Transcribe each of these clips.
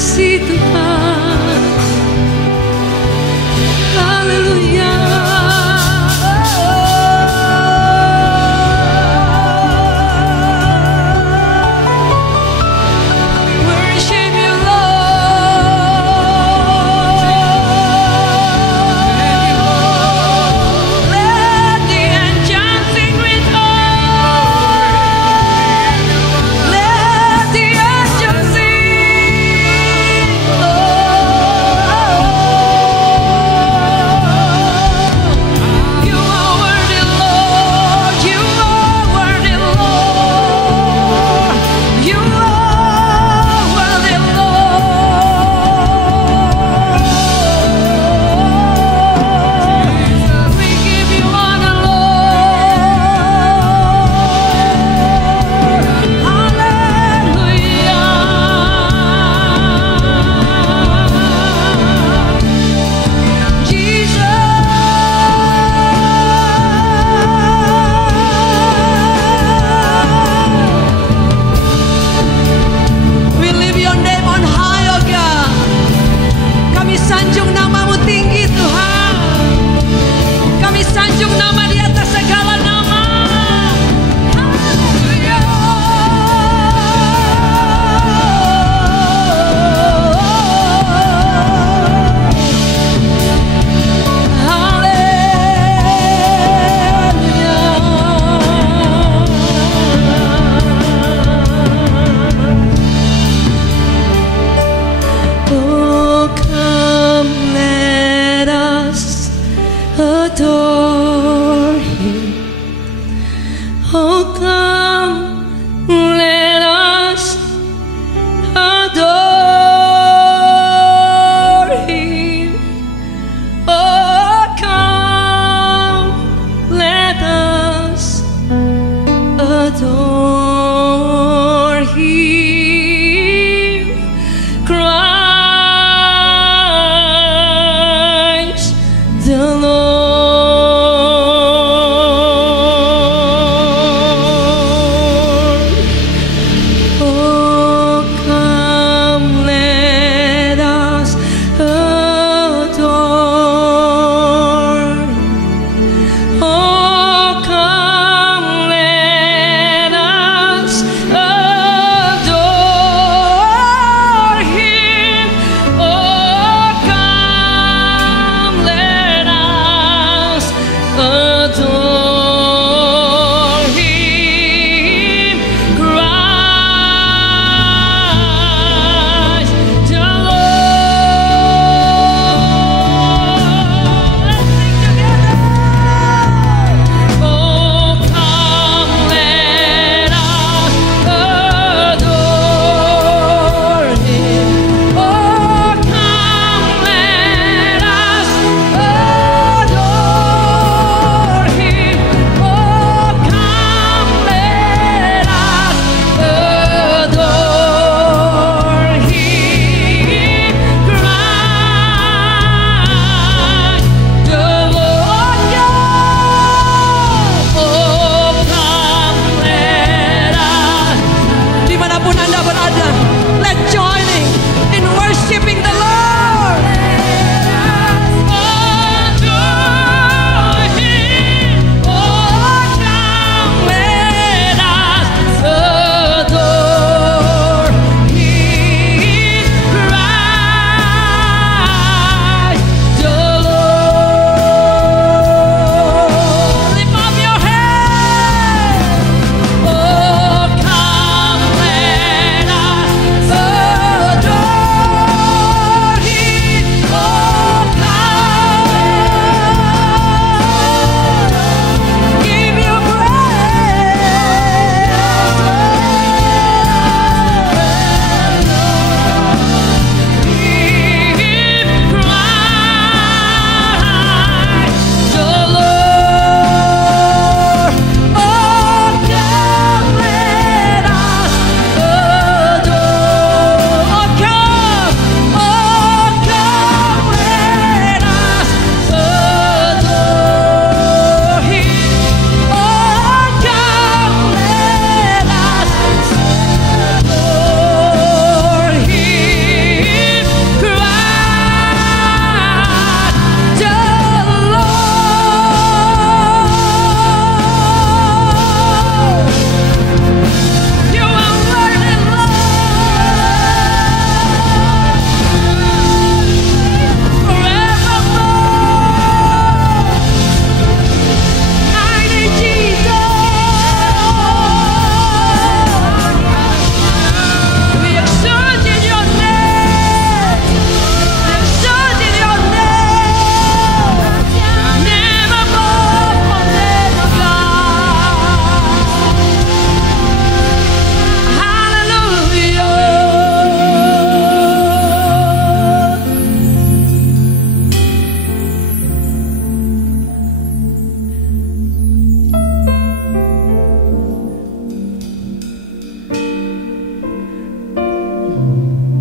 kasih Tuhan. Haleluya. Worship you Lord. Let the angels sing with us. Let the angels sing.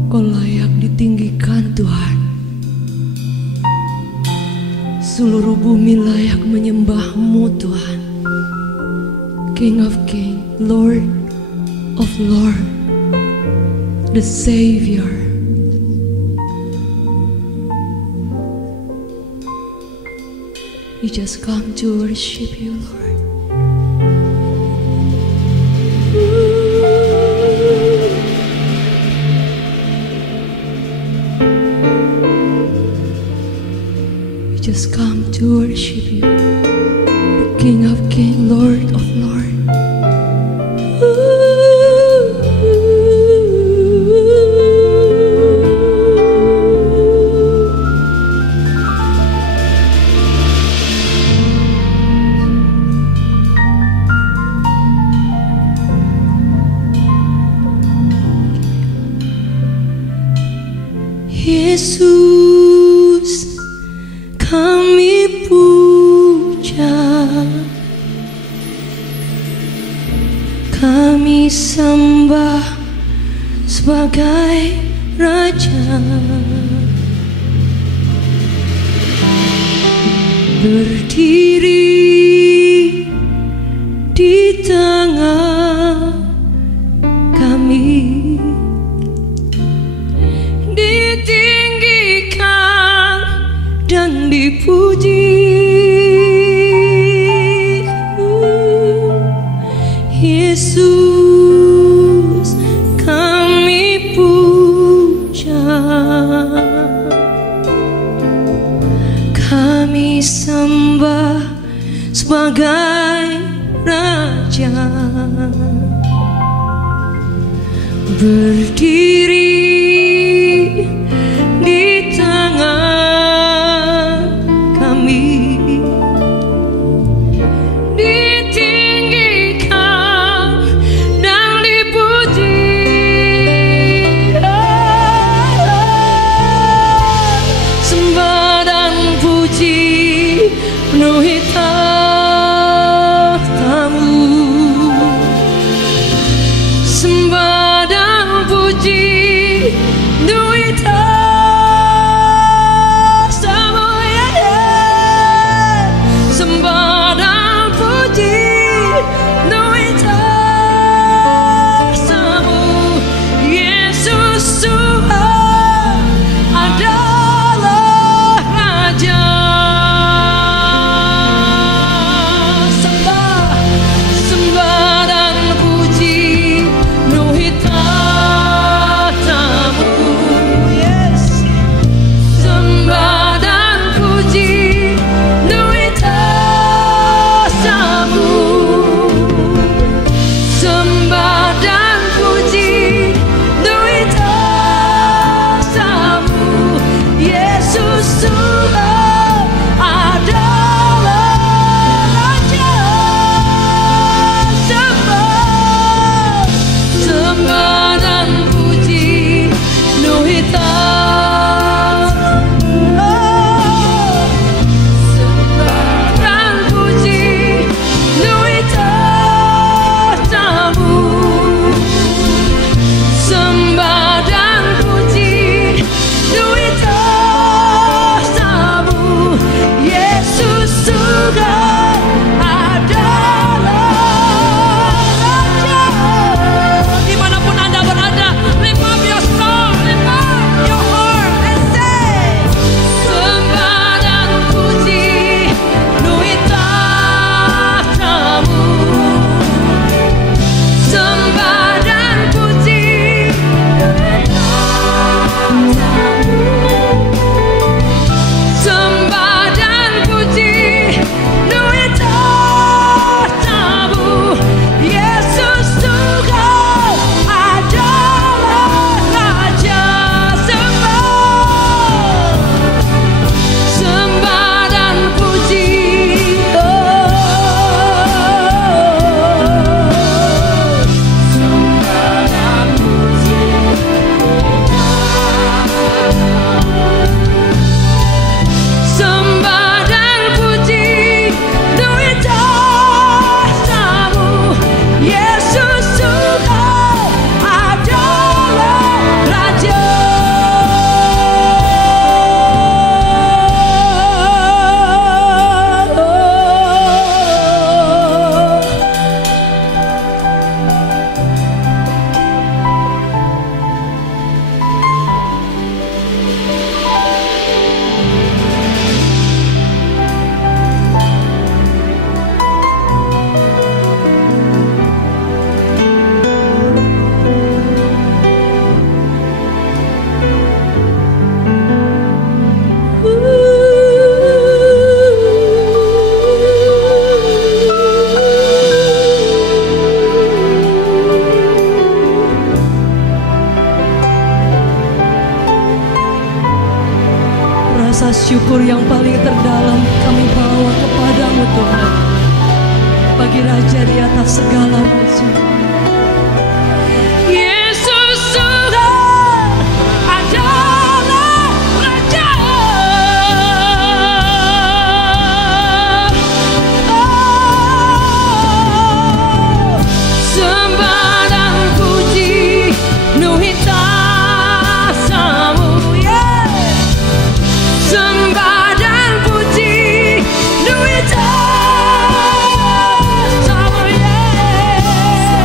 Kau layak ditinggikan Tuhan. Seluruh bumi layak menyembah-Mu Tuhan. King of Kings, Lord of Lord, the Savior. We just come to worship You, Lord. We just come to worship You, the King of Kings, Lord of Lords. Yesus, kami puja, kami sembah sebagai Raja. Berdiri di tengah kami, ditinggikan dan dipuji. Yesus, kami puja, kami sembah sebagai Raja. Berdiri di tengah kami, ditinggikan dan dipuji. Sembah dan puji penuhi tahta-Mu. Sembah dan puji penuhi tahta-Mu, sembah dan puji penuhi tahta-Mu. Yesus Tuhan adalah Raja. rasa syukur yang paling terdalam kami bawa kepadamu Tuhan. Bagi Raja di atas segala raja. Yesus Tuhan adalah Raja. Oh, sembah dan puji penuhi tasamu, yeah. Sembah dan puji penuhi tasamu, yeah.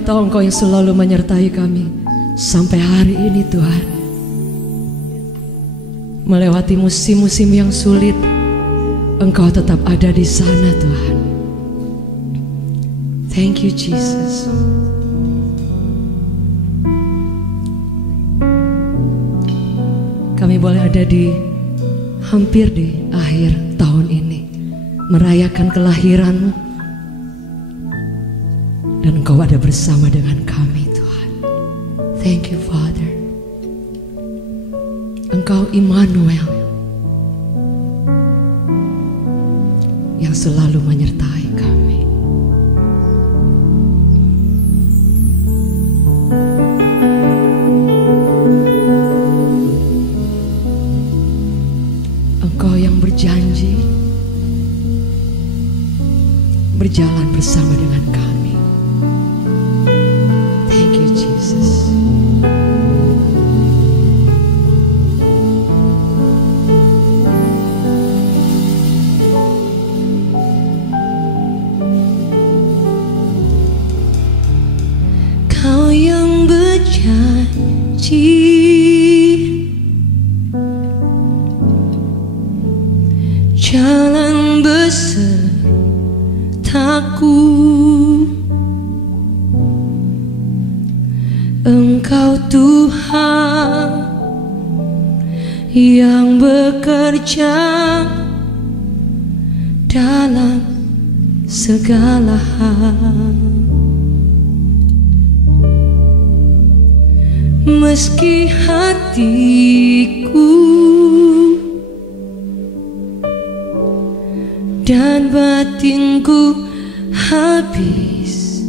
kami tahu Engkau yang selalu menyertai kami sampai hari ini Tuhan. Melewati musim-musim yang sulit, Engkau tetap ada di sana Tuhan. Thank you Jesus. Kami boleh ada hampir di akhir tahun ini, merayakan kelahiran-Mu, dan Engkau ada bersama dengan kami Tuhan. Thank you Father. Engkau Immanuel yang selalu menyertai kami. Engkau yang berjanji berjalan bersama dengan kami. Thank you Jesus. Kau yang berjanji jalan besertaku, Engkau Tuhan yang bekerja dalam segala hal. Meski hatiku dan batinku habis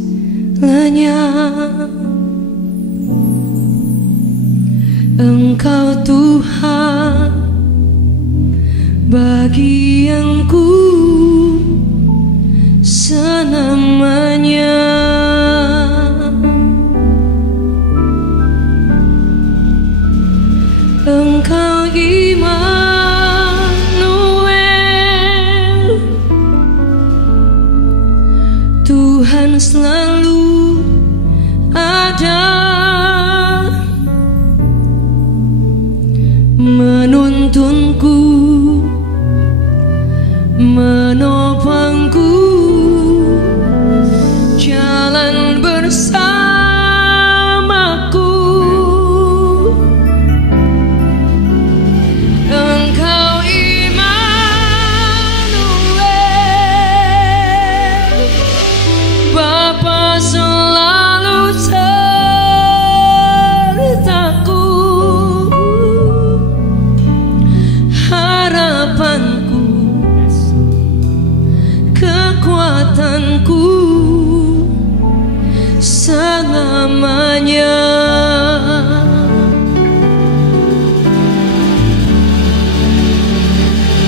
lenyap, Engkau Tuhan bagianku selamanya. Engkau Immanuel, Tuhan selalu ada menuntunku, menopangku, jalan bersamaku. Engkau Immanuel, Bapa selalu sertaku, harapanku, kekuatanku selamanya.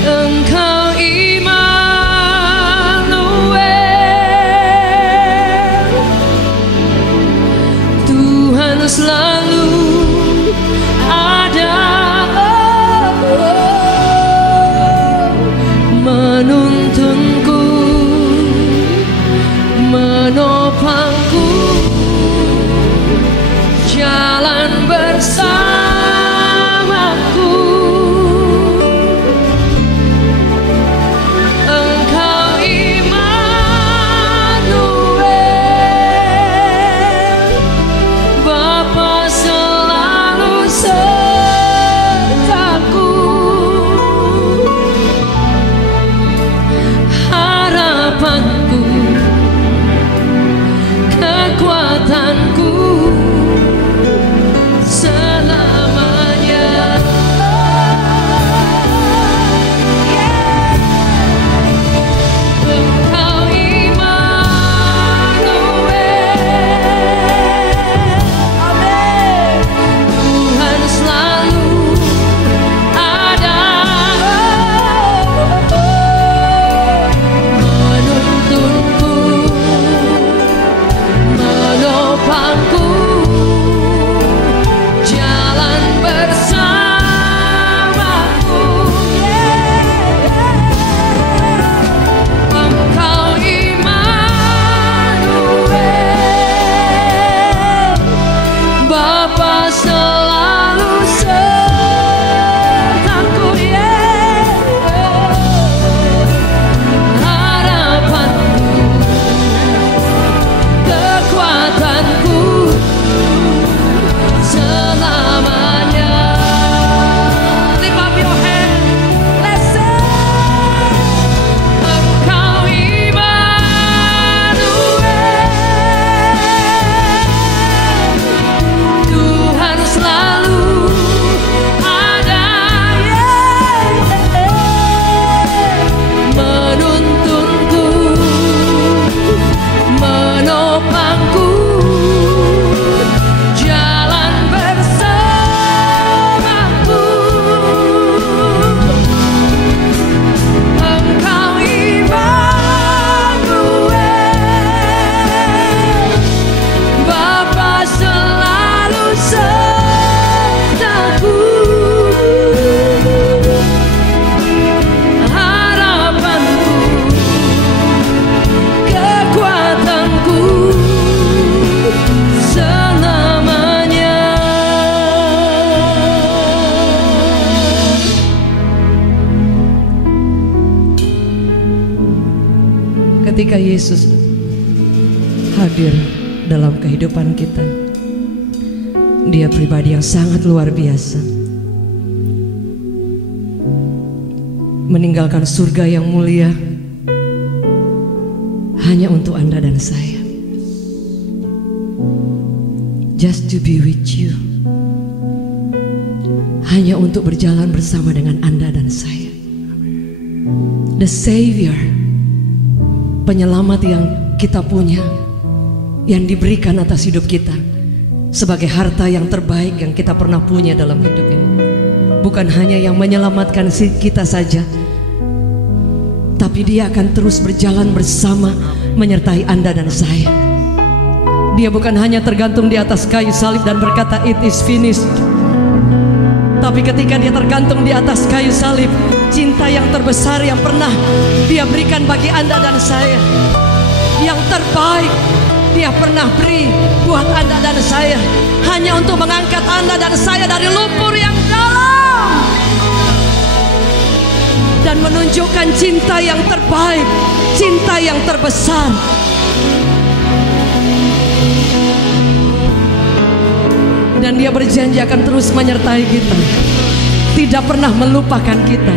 Engkau Immanuel, Tuhan selalu ada menuntunku, menopangku, jalan bersamaku. Engkau Immanuel, Bapa selalu sertaku, harapanku, kekuatanku selamanya. selalu sertaku, harapanku, kekuatanku selamanya. Lift up your hand, let's sing. Engkau Immanuel, Tuhan selalu ada, menuntunku, menopangku, jalan bersamaku. Engkau Immanuel, Bapa selalu sertaku, harapanku, kekuatanku selamanya. Ketika Yesus hadir dalam kehidupan kita, Dia pribadi yang sangat luar biasa, meninggalkan surga yang mulia hanya untuk Anda dan saya, just to be with you, hanya untuk berjalan bersama dengan Anda dan saya. The Savior, penyelamat yang kita punya, yang diberikan atas hidup kita sebagai harta yang terbaik yang kita pernah punya dalam hidup ini. Bukan hanya yang menyelamatkan kita saja, tapi Dia akan terus berjalan bersama, menyertai Anda dan saya. Dia bukan hanya tergantung di atas kayu salib dan berkata it is finished, tapi ketika Dia tergantung di atas kayu salib, cinta yang terbesar yang pernah Dia berikan bagi Anda dan saya, yang terbaik Dia pernah beri buat Anda dan saya, hanya untuk mengangkat Anda dan saya dari lumpur yang dalam dan menunjukkan cinta yang terbaik, cinta yang terbesar. Dan Dia berjanji akan terus menyertai kita, tidak pernah melupakan kita,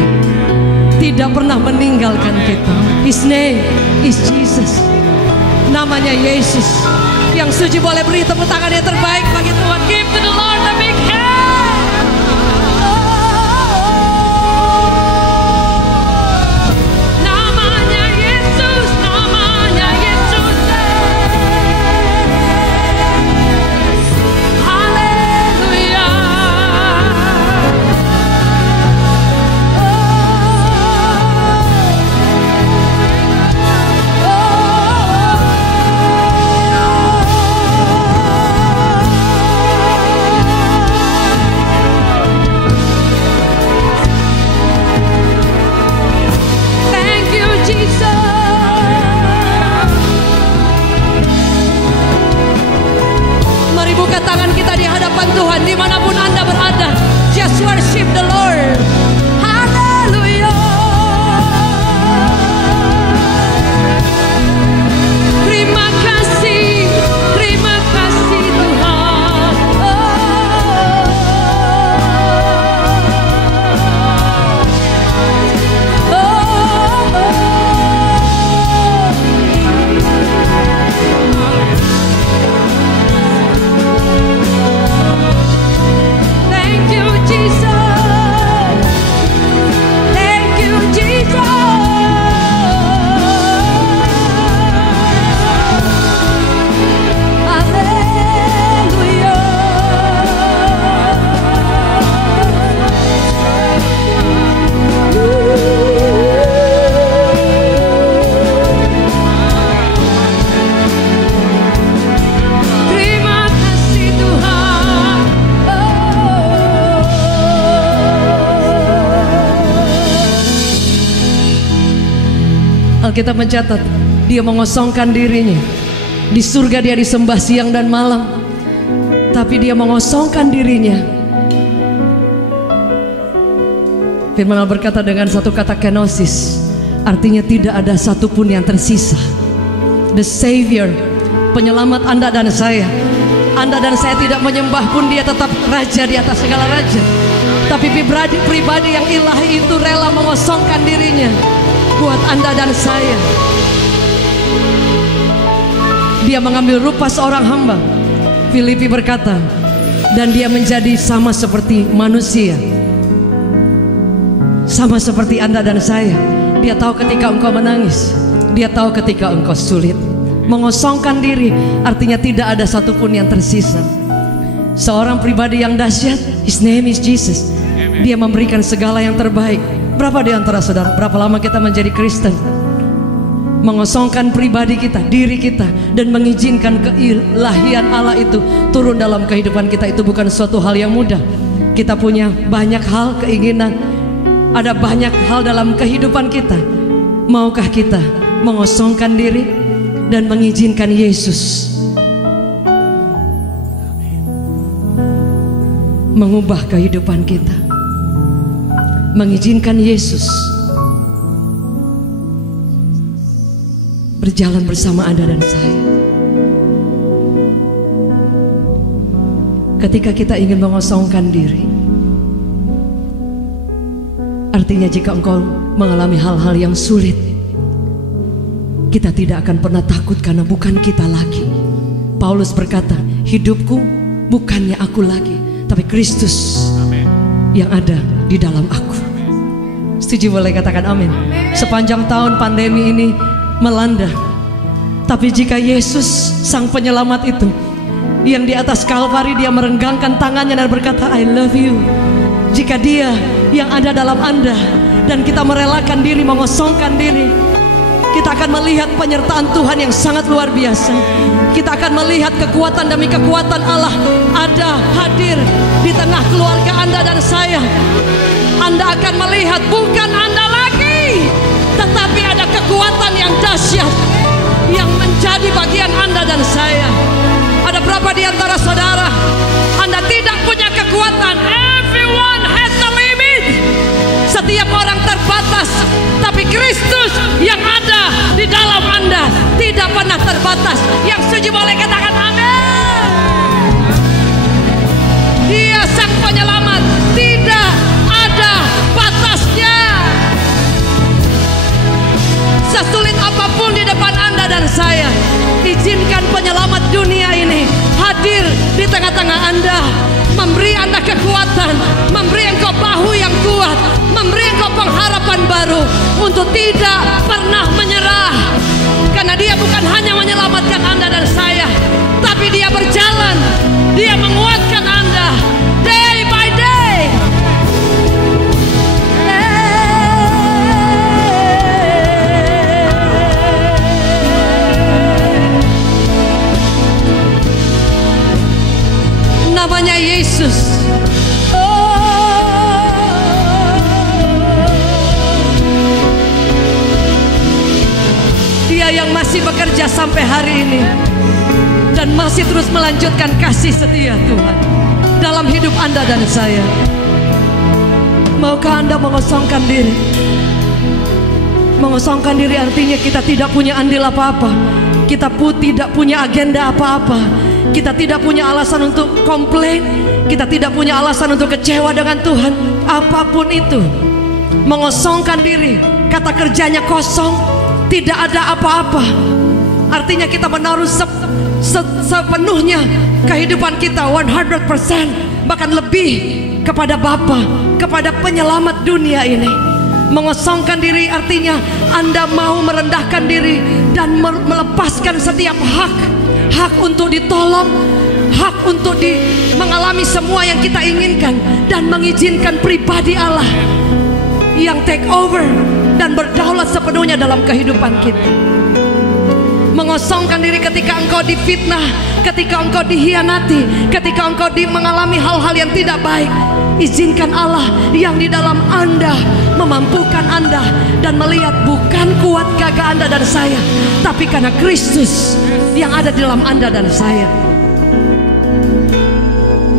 tidak pernah meninggalkan kita. His name is Jesus. Namanya Yesus. Yang setuju boleh beri tepuk tangan yang terbaik bagi Tuhan. Give to the Lord a big hand. Namanya Yesus, namanya Yesus. Haleluya. Buka tangan kita di hadapan Tuhan dimanapun Anda berada. Just worship the Lord. Haleluya. Terima kasih Tuhan. Thank you Jesus. Alkitab mencatat, dia mengosongkan dirinya. Di surga dia disembah siang dan malam. tetapi dia mengosongkan dirinya. Firman Allah berkata dengan satu kata kenosis, artinya tidak ada satupun yang tersisa. The Savior, penyelamat Anda dan saya. Anda dan saya tidak menyembah pun dia tetap raja di atas segala raja. Tapi pribadi yang ilahi itu rela mengosongkan dirinya buat Anda dan saya. Dia mengambil rupa seorang hamba. Filipi berkata, dan dia menjadi sama seperti manusia, sama seperti Anda dan saya. Dia tahu ketika engkau menangis, dia tahu ketika engkau sulit. Mengosongkan diri artinya tidak ada satupun yang tersisa. Seorang pribadi yang dahsyat, his name is Jesus. Dia memberikan segala yang terbaik. Berapa di antara saudara, berapa lama kita menjadi Kristen? Mengosongkan pribadi kita, diri kita, dan mengizinkan keilahian Allah itu turun dalam kehidupan kita, itu bukan suatu hal yang mudah. Kita punya banyak hal, keinginan, ada banyak hal dalam kehidupan kita. Maukah kita mengosongkan diri dan mengizinkan Yesus mengubah kehidupan kita? Mengizinkan Yesus berjalan bersama Anda dan saya. Ketika kita ingin mengosongkan diri, artinya jika engkau mengalami hal-hal yang sulit, kita tidak akan pernah takut karena bukan kita lagi. Paulus berkata, hidupku bukannya aku lagi, tapi Kristus yang ada di dalam aku. Setuju, boleh katakan amin. Sepanjang tahun pandemi ini melanda, tapi jika Yesus sang penyelamat itu yang di atas Kalvari, dia merenggangkan tangannya dan berkata, I love you. Jika dia yang ada dalam Anda dan kita merelakan diri, mengosongkan diri, kita akan melihat penyertaan Tuhan yang sangat luar biasa. Kita akan melihat kekuatan demi kekuatan Allah ada hadir di tengah keluarga Anda dan saya. Anda akan melihat bukan Anda lagi, tetapi ada kekuatan yang dahsyat yang menjadi bagian Anda dan saya. Ada berapa di antara saudara, Anda tidak punya kekuatan? Everyone has a limit. Setiap orang terbatas, tapi Kristus yang ada di dalam Anda tidak pernah terbatas. Yang setuju boleh katakan amin. Dia sang penyelamat, tidak ada batasnya. Sesulit apapun di depan Anda dan saya, izinkan penyelamat dunia ini hadir di tengah-tengah Anda, memberi Anda kekuatan, memberi engkau bahu yang kuat, memberi engkau pengharapan baru untuk tidak pernah menyerah. Karena dia bukan hanya menyelamatkan Anda dan saya, tapi dia berjalan, dia menguatkan Anda day by day. Namanya Yesus. Dia yang masih bekerja sampai hari ini dan masih terus melanjutkan kasih setia Tuhan dalam hidup Anda dan saya. Maukah Anda mengosongkan diri? Mengosongkan diri artinya kita tidak punya andil apa-apa. Kita pun tidak punya agenda apa-apa. Kita tidak punya alasan untuk komplain. Kita tidak punya alasan untuk kecewa dengan Tuhan. Apapun itu, mengosongkan diri, kata kerjanya kosong, tidak ada apa-apa. Artinya kita menaruh sepenuhnya kehidupan kita 100%, bahkan lebih kepada Bapa, kepada penyelamat dunia ini. Mengosongkan diri artinya Anda mau merendahkan diri dan melepaskan setiap hak untuk ditolong, hak untuk mengalami semua yang kita inginkan, dan mengizinkan pribadi Allah yang take over dan berdaulat sepenuhnya dalam kehidupan kita. Mengosongkan diri ketika engkau difitnah, ketika engkau dihianati, ketika engkau mengalami hal-hal yang tidak baik. Izinkan Allah yang di dalam Anda memampukan Anda dan melihat bukan kuat gagah Anda dan saya, tapi karena Kristus yang ada di dalam Anda dan saya.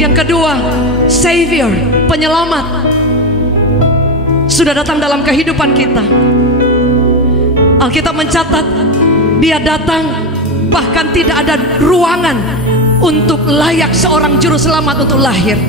Yang kedua, Savior, penyelamat, sudah datang dalam kehidupan kita. Alkitab mencatat dia datang bahkan tidak ada ruangan untuk layak seorang juru selamat untuk lahir.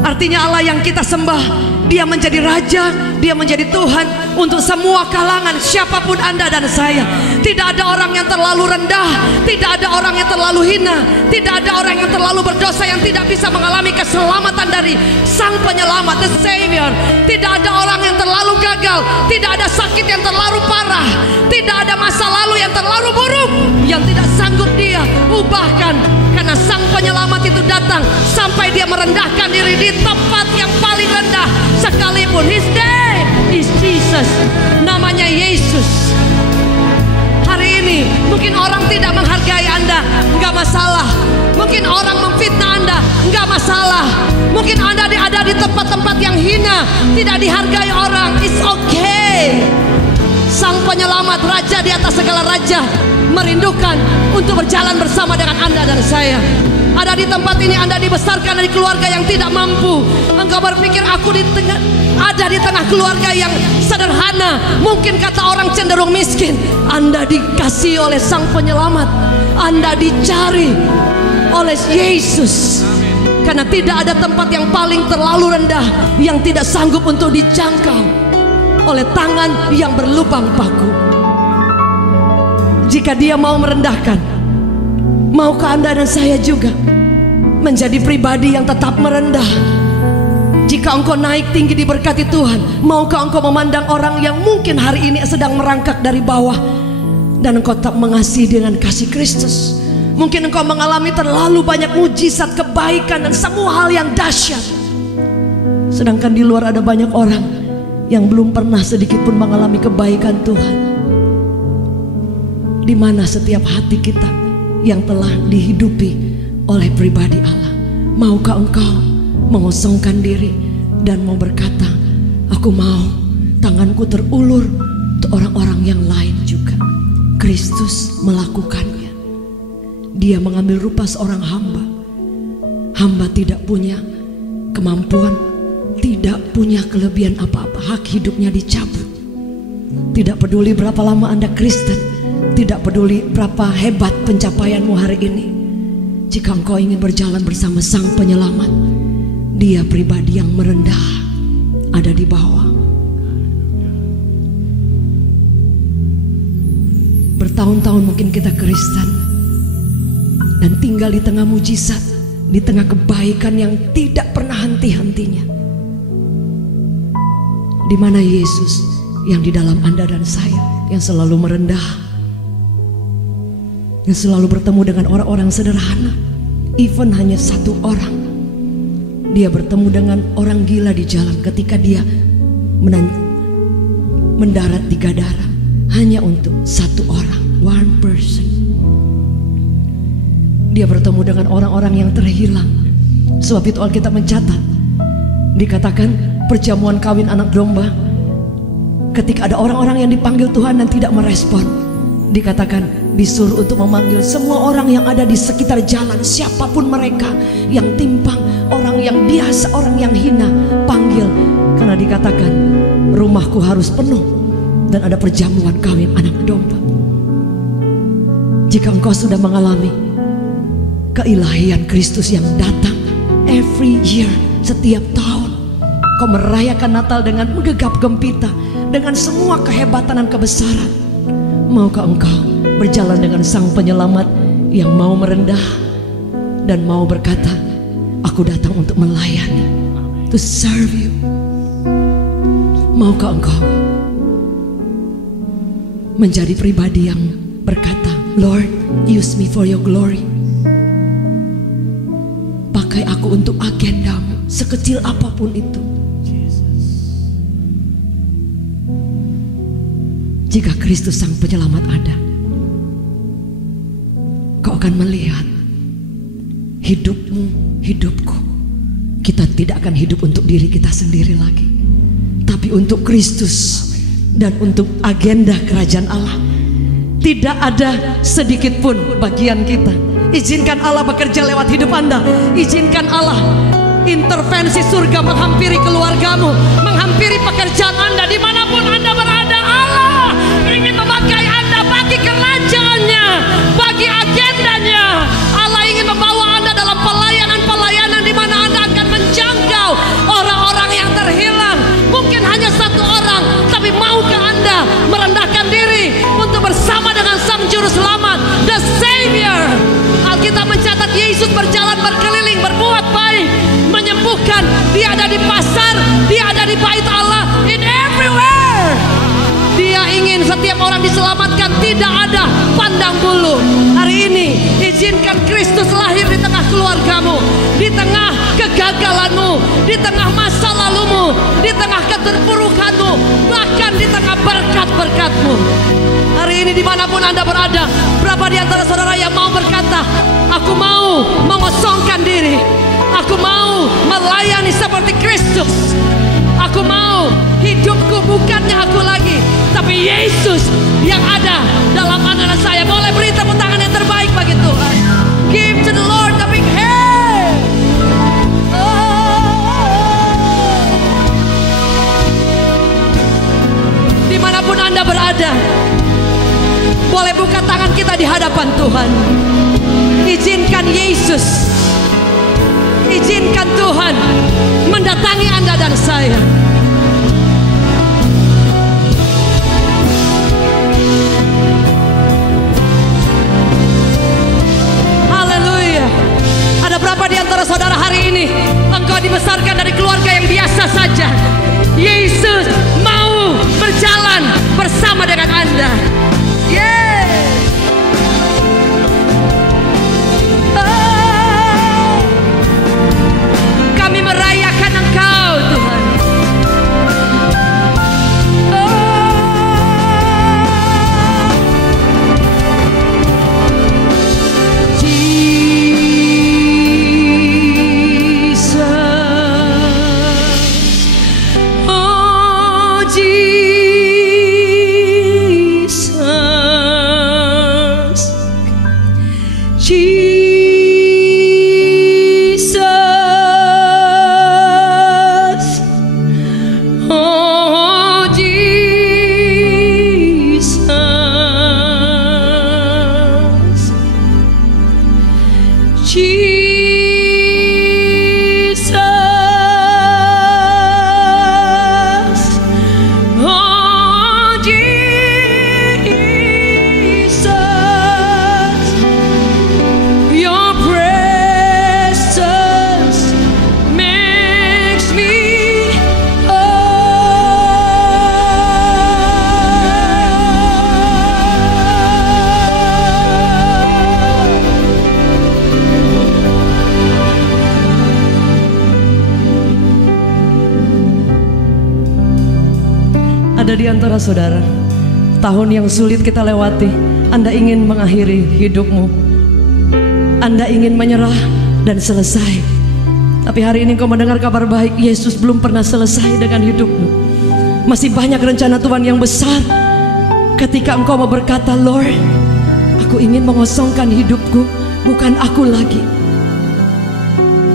Artinya Allah yang kita sembah, dia menjadi Raja, dia menjadi Tuhan untuk semua kalangan, siapapun Anda dan saya. Tidak ada orang yang terlalu rendah, tidak ada orang yang terlalu hina, tidak ada orang yang terlalu berdosa yang tidak bisa mengalami keselamatan dari Sang Penyelamat, the Savior. Tidak ada orang yang terlalu gagal, tidak ada sakit yang terlalu parah, tidak ada masa lalu yang terlalu buruk yang tidak sanggup dia ubahkan. Karena Sang Penyelamat itu datang sampai dia merendahkan diri di tempat yang paling rendah sekalipun. His name is Jesus. Namanya Yesus. Hari ini mungkin orang tidak menghargai Anda, enggak masalah. Mungkin orang memfitnah Anda, enggak masalah. Mungkin Anda ada di tempat-tempat yang hina, tidak dihargai orang. It's okay. Sang Penyelamat, Raja di atas segala raja, merindukan untuk berjalan bersama dengan Anda dan saya. Ada di tempat ini, Anda dibesarkan dari keluarga yang tidak mampu. Engkau berpikir aku ada di tengah keluarga yang sederhana, mungkin kata orang cenderung miskin. Anda dikasihi oleh Sang Penyelamat, Anda dicari oleh Yesus. Karena tidak ada tempat yang paling terlalu rendah yang tidak sanggup untuk dijangkau oleh tangan yang berlubang paku. Jika dia mau merendahkan, maukah Anda dan saya juga menjadi pribadi yang tetap merendah? Jika engkau naik tinggi diberkati Tuhan, maukah engkau memandang orang yang mungkin hari ini sedang merangkak dari bawah, dan engkau tetap mengasihi dengan kasih Kristus? Mungkin engkau mengalami terlalu banyak mujizat, kebaikan, dan semua hal yang dahsyat, sedangkan di luar ada banyak orang yang belum pernah sedikit pun mengalami kebaikan Tuhan. Di mana setiap hati kita yang telah dihidupi oleh pribadi Allah? Maukah engkau mengosongkan diri dan mau berkata, aku mau tanganku terulur untuk orang-orang yang lain juga? Kristus melakukannya. Dia mengambil rupa seorang hamba. Hamba tidak punya kemampuan, tidak punya kelebihan apa-apa. Hak hidupnya dicabut. Tidak peduli berapa lama Anda Kristen, tidak peduli berapa hebat pencapaianmu hari ini. Jika engkau ingin berjalan bersama Sang Penyelamat, dia pribadi yang merendah, ada di bawah. Bertahun-tahun mungkin kita Kristen dan tinggal di tengah mujizat, di tengah kebaikan yang tidak pernah henti-hentinya. Di mana Yesus yang di dalam Anda dan saya, yang selalu merendah, yang selalu bertemu dengan orang-orang sederhana. Even hanya satu orang, dia bertemu dengan orang gila di jalan ketika dia mendarat di Gadara, hanya untuk satu orang, one person. Dia bertemu dengan orang-orang yang terhilang. Sebab itu Alkitab mencatat, dikatakan perjamuan kawin anak domba, ketika ada orang-orang yang dipanggil Tuhan dan tidak merespon, dikatakan disuruh untuk memanggil semua orang yang ada di sekitar jalan, siapapun mereka, yang timpang, orang yang biasa, orang yang hina, panggil. Karena dikatakan rumahku harus penuh dan ada perjamuan kawin anak domba. Jika engkau sudah mengalami keilahian Kristus yang datang every year, setiap tahun kau merayakan Natal dengan menggegap gempita, dengan semua kehebatan dan kebesaran, maukah engkau berjalan dengan Sang Penyelamat yang mau merendah dan mau berkata, aku datang untuk melayani, to serve you? Maukah engkau menjadi pribadi yang berkata, Lord, use me for your glory. Pakai aku untuk agendamu, sekecil apapun itu. Jika Kristus Sang Penyelamat ada, kau akan melihat hidupmu, hidupku. Kita tidak akan hidup untuk diri kita sendiri lagi, tapi untuk Kristus dan untuk agenda kerajaan Allah. Tidak ada sedikit pun bagian kita Izinkan Allah bekerja lewat hidup Anda. Izinkan Allah intervensi surga menghampiri keluargamu, menghampiri pekerjaan Anda. Dimanapun Anda berada, Allah ingin memakai Anda bagi kerajaannya, bagi agendanya. Allah ingin membawa Anda dalam pelayanan-pelayanan di mana Anda akan menjangkau orang-orang yang terhilang. Mungkin hanya satu orang, tapi maukah Anda merendahkan diri untuk bersama dengan Sang Juru Selamat, The Savior? Alkitab mencatat Yesus berjalan berkeliling, berbuat baik, menyembuhkan. Dia ada di pasar, dia ada di bait Allah, in everywhere. Dia ingin setiap orang diselamatkan, tidak ada pandang bulu. Hari ini izinkan Kristus lahir di tengah keluargamu, di tengah kegagalanmu, di tengah masa lalumu, di tengah keterpurukanmu, bahkan di tengah berkat-berkatmu. Hari ini dimanapun Anda berada, berapa di antara saudara yang mau berkata, aku mau mengosongkan diri, aku mau melayani seperti Kristus, aku mau hidupku bukannya aku lagi, tapi Yesus yang ada dalam anak saya. Boleh beri tepuk tangan yang terbaik bagi Tuhan. Give to the Lord the big hand. Dimanapun Anda berada, boleh buka tangan kita di hadapan Tuhan. Izinkan Yesus, izinkan Tuhan mendatangi Anda dan saya. Haleluya. Ada berapa di antara saudara hari ini engkau dibesarkan dari keluarga yang biasa saja? Yesus mau berjalan bersama dengan Anda. Kami merayakan Engkau, Tuhan. Ada di antara saudara, tahun yang sulit kita lewati, Anda ingin mengakhiri hidupmu, Anda ingin menyerah dan selesai. Tapi hari ini kau mendengar kabar baik, Yesus belum pernah selesai dengan hidupmu. Masih banyak rencana Tuhan yang besar. Ketika engkau mau berkata, Lord, aku ingin mengosongkan hidupku, bukan aku lagi,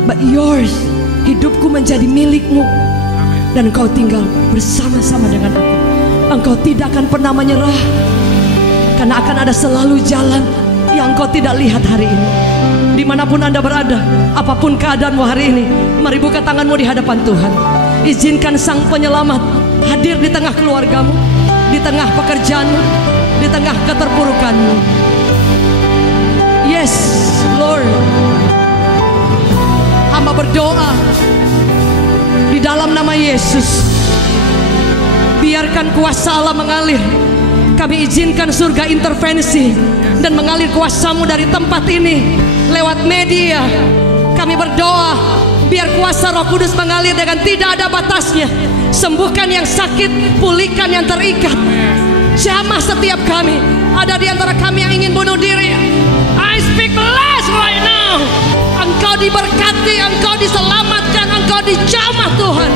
but yours. Hidupku menjadi milikmu, dan engkau tinggal bersama-sama dengan aku. Engkau tidak akan pernah menyerah, karena akan ada selalu jalan yang engkau tidak lihat hari ini. Dimanapun Anda berada, apapun keadaanmu hari ini, mari buka tanganmu di hadapan Tuhan. Izinkan Sang Penyelamat hadir di tengah keluargamu, di tengah pekerjaanmu, di tengah keterpurukanmu. Yes, Lord. Hamba berdoa di dalam nama Yesus, biarkan kuasa Allah mengalir. Kami izinkan surga intervensi dan mengalir kuasa-Mu dari tempat ini lewat media. Kami berdoa, biar kuasa Roh Kudus mengalir dengan tidak ada batasnya. Sembuhkan yang sakit, pulihkan yang terikat. Jamah setiap kami. Ada di antara kami yang ingin bunuh diri. I speak blessed right now. Engkau diberkati, engkau diselamatkan, engkau dijamah Tuhan.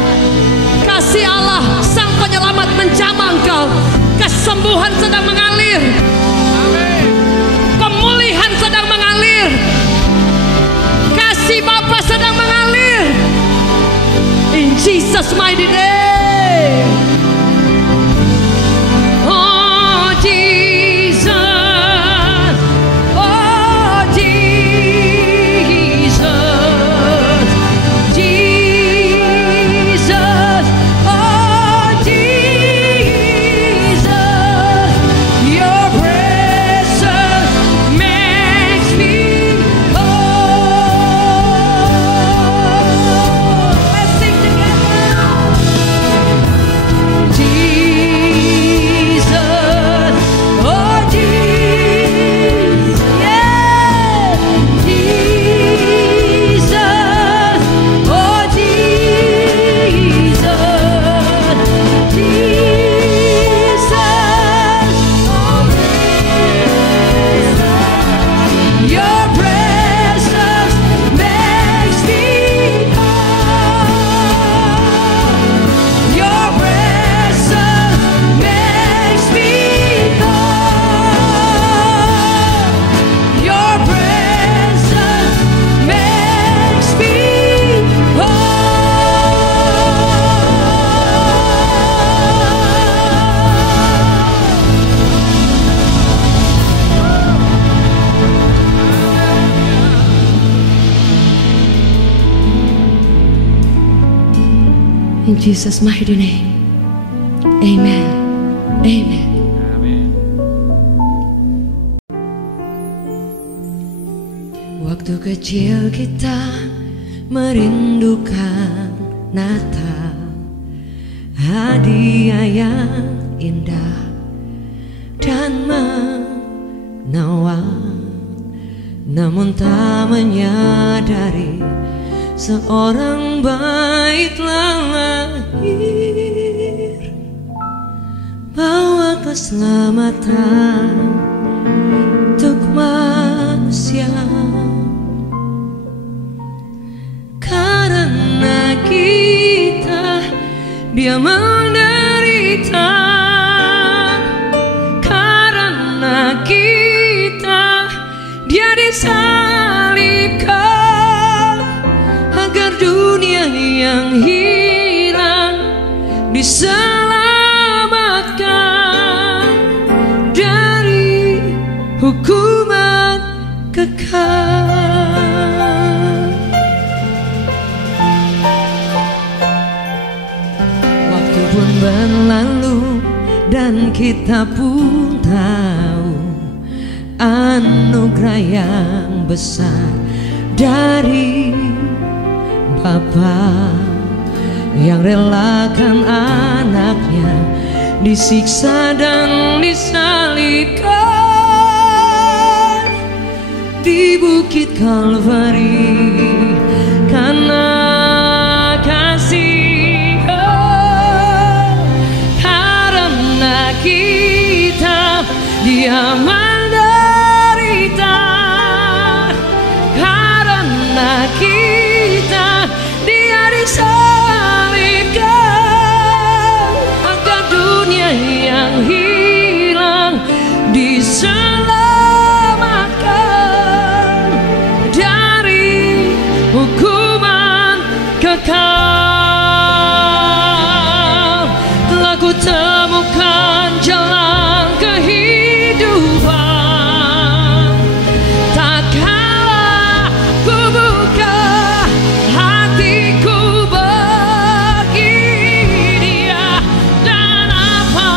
Kasih Allah Sang Penyelamat menjamah engkau. Kesembuhan sedang mengalir, pemulihan sedang mengalir. Bapa sedang mengalir. In Jesus mighty name. Oh Jesus, oh Jesus, Jesus, oh Jesus, your presence makes me whole. Let's sing together. Jesus, oh Jesus, yeah. Jesus, oh Jesus, Jesus, oh your presence makes me whole. Your presence makes me whole. Your presence makes me whole. In Jesus' mighty name. Amen. Amen. Waktu kecil kita merindukan Natal, hadiah yang indah dan menawan. Namun tak menyadari seorang bayi telah lahir, bawa keselamatan untuk manusia. Karena kita dia menderita, karena kita dia disalibkan, agar dunia yang hilang diselamatkan dari hukuman kekal. Waktu pun berlalu dan kita pun tahu anugerah yang besar dari Bapa yang relakan anaknya disiksa dan disalibkan di Bukit Kalvari karena kasih, karena kita dia menderita, karena kita dia disalibkan, agar dunia yang hilang diselamatkan dari hukuman kekal. Telah ku temukan jalan kehidupan, tak kalah ku buka hatiku bagi Dia, dan apa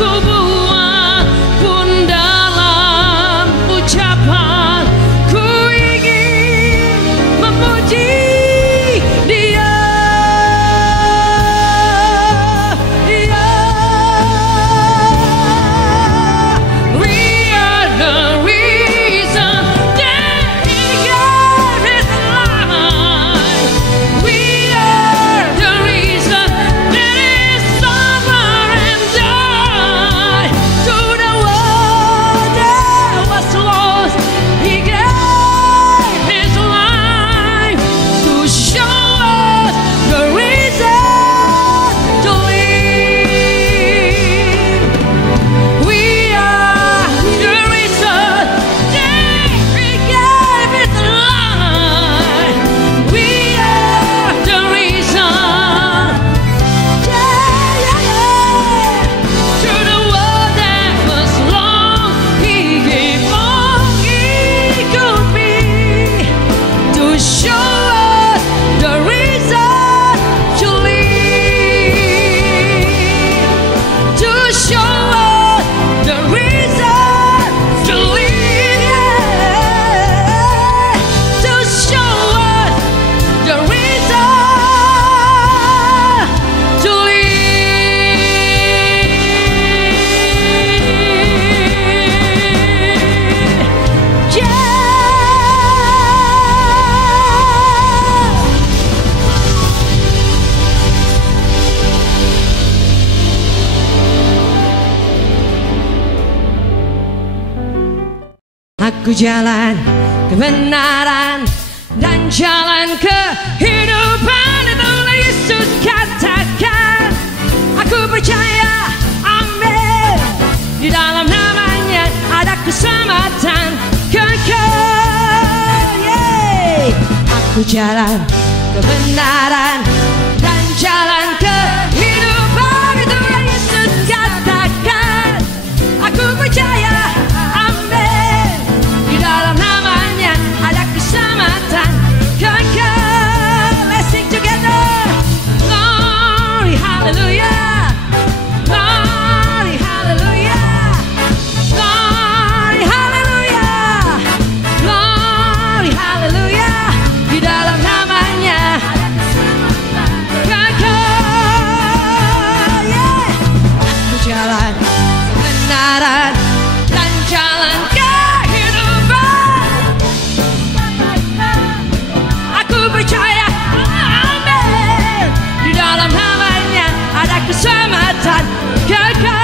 ku buat pun dalam ucapan ku ingin memuji Dia. Aku jalan kebenaran dan jalan kehidupan. Itulah Yesus katakan. Aku percaya, amin. Di dalam namanya ada keselamatan kekal. Aku jalan kebenaran dan jalan kehidupan. Itulah Yesus katakan. Aku percaya, amin. Di dalam namanya ada keselamatan kekal. Let's sing together. Glory, hallelujah. Glory, hallelujah. Glory, hallelujah. Glory, hallelujah. Di dalam namanya kekal. Aku jalan kebenaran dan jalan kehidupan. Aku percaya, amin. Di dalam namanya ada keselamatan kekal.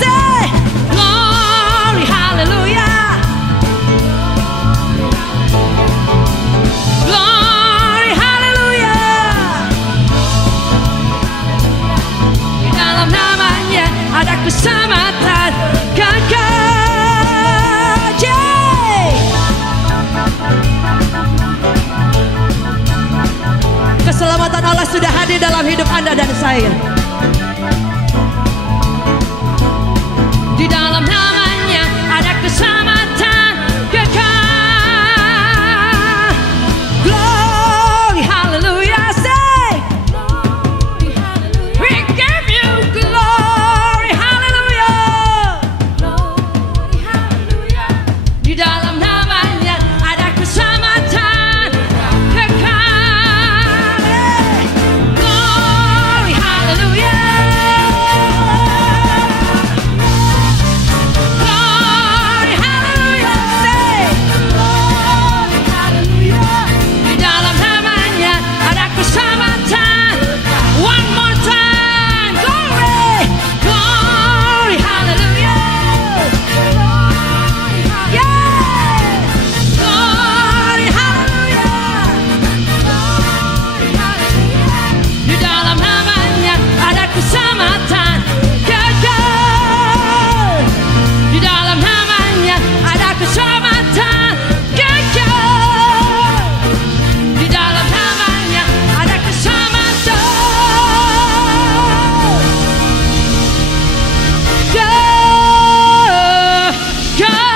Say, glory, hallelujah. Glory, hallelujah. Di dalam namanya ada keselamatan kekal. Keselamatan Allah sudah hadir dalam hidup Anda dan saya. Di dalam namanya ada keselamatan kekal. Glory, hallelujah. Say, we give you glory, hallelujah. Di dalam namanya ada keselamatan kekal. Glory, hallelujah. Glory, hallelujah. Say, glory, hallelujah. Di dalam namanya ada keselamatan. One more time. Glory, glory, hallelujah. Yeah. Glory, hallelujah. Di dalam namanya ada keselamatan kekal. Di dalam namanya ada keselamatan kekal. Di dalam namanya ada keselamatan kekal.